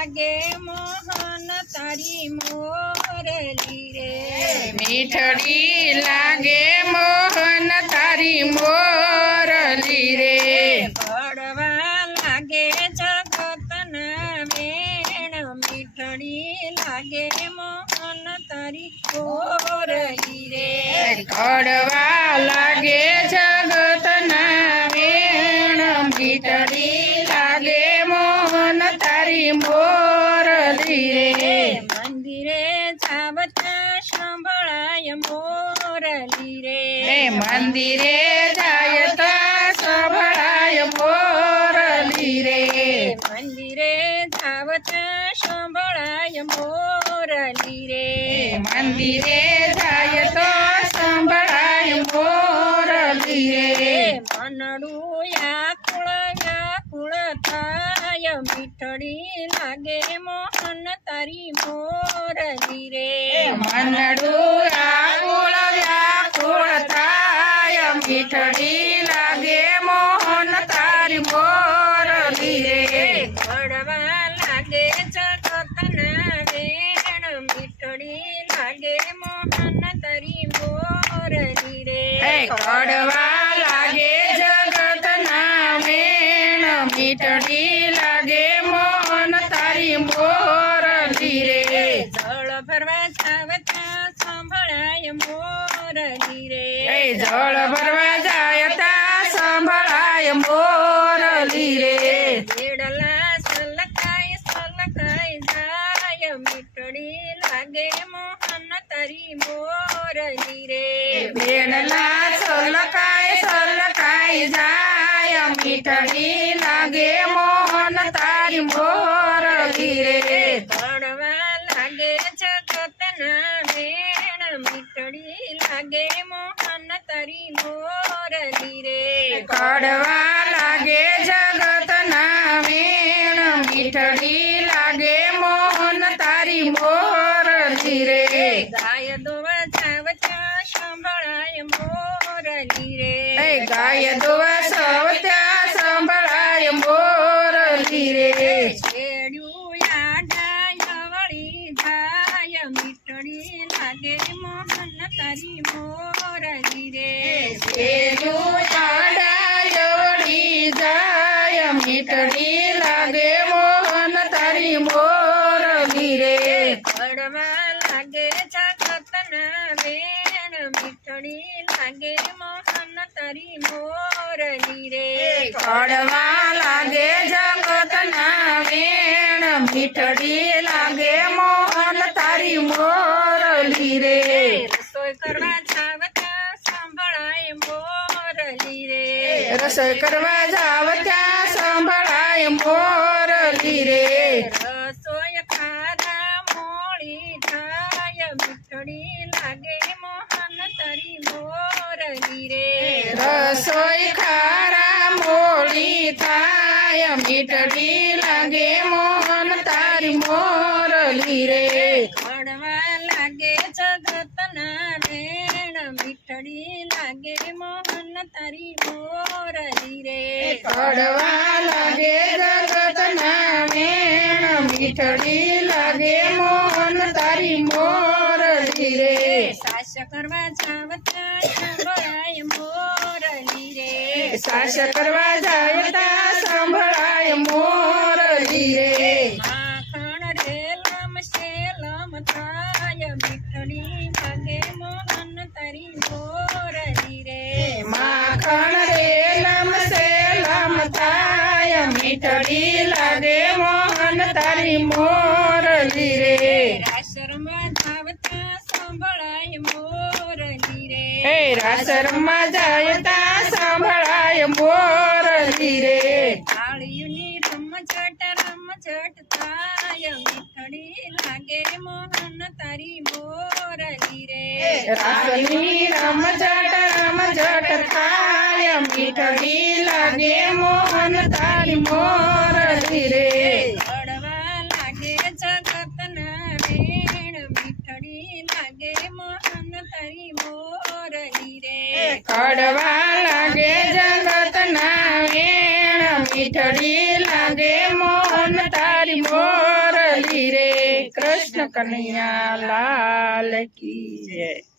લાગે મોહન તારી મોરલી રે મીઠડી લાગે મોહન તારી મોરલી રે પડવા લાગે જગતના વેણ. મીઠડી લાગે મોહન તારી મોરલી રે કડવા મંદિરે જાય તા સંભળાય મોરલી રે મંદિરે જાવતા સંભળાય મોરલી રે મંદિરે જાય તો સંભળાય મોરલી રે મનડું વ્યાકુળ વ્યાકુળ થાય મીઠડી લાગે મોહન તારી મોરલી રે મનડું મીઠડી લાગે મોહન તારી મોરલી રે. પડવા લાગે જગતના વેણ મીઠડી લાગે મોહન તારી મોરલી રે. પડવા લાગે જગતના વેણ મીઠડી લાગે મોહન તારી મોરલી રે. જળ ભરવા જાવતા સંભળાય મોરલી રે. એ જળ ભરવા જાય તા સંભળાય મોરલી રે વેડલા સલકાય સલકાય જાય મીઠડી લાગે મોહન તારી મોરલી રે બેડલા સલકાય સલકાય જાય મીઠડી લાગે મોહન તારી મોરલી રે પડવા લાગે જગતના વેણ મીઠડી લાગે મોરલી રે કડવા લાગે જગતના વેણ મીઠડી લાગે મોહન તારી મોરલી રે ગાય દોવા જાવતા સંભળાય મોરલી રે ગાય દોવા સવતા ત્યાં સંભળાય મોરલી રે છેડ્યું યાડાય વળી જાય મીઠડી લાગે મોહન તારી મોરલી રે પેલું આડાયવડી જાય મીઠડી લાગે મોહન તારી મોરલી રે પડવા લાગે જગતના વેણ મીઠડી લાગે મોહન તારી મોરલી રે કડવા લાગે જગતના વેણ મીઠડી લાગે રે રસોઈ કરવા જાવ ત્યાં સંભળાય મોરલી રે રસોય ખાધા મોળી થાય મીઠડી લાગે મોહન તરી મોરલી રે રસોઈ ખારા મોળી થાય મીઠડી લાગે મોહન તારી મોરલી રે પડવા લાગે જગતના રેણ મીઠડી લાગે મોહન તારી મોરલી રે કડવા લાગે જગતના વેણ મીઠડી લાગે મોહન તારી મોરલી રે સાસ કરવા જાવતા સંભળાય મોરલી રે સાસ કરવા જાવતા સંભળાય મોરલી રે માખણ રે લમશે લમ થાય મીઠડી લાગે મોહન તારી મોરલી રે માખણ મીઠડી લાગે મોહન તારી મોરલી રે. આશ્રમમાં ધાવતા સંભળાય મોરલી રે. હે રાસરમાં જાય તા સંભળાય મોરલી રે. તાળીઓની રમઝટ રમઝટ થાય મીઠડી લાગે મોહન તારી મોરલી રે. રાસની રમઝટ મીઠડી લાગે મોહન તારી મોરલી રે પડવા લાગે જગતના વેણ મીઠડી લાગે મોહન તારી મોરલી રે કડવા લાગે જગતના વેણ મીઠડી લાગે મોહન તારી મોર મોરલી રે કૃષ્ણ કનૈયા લાલ કી જય।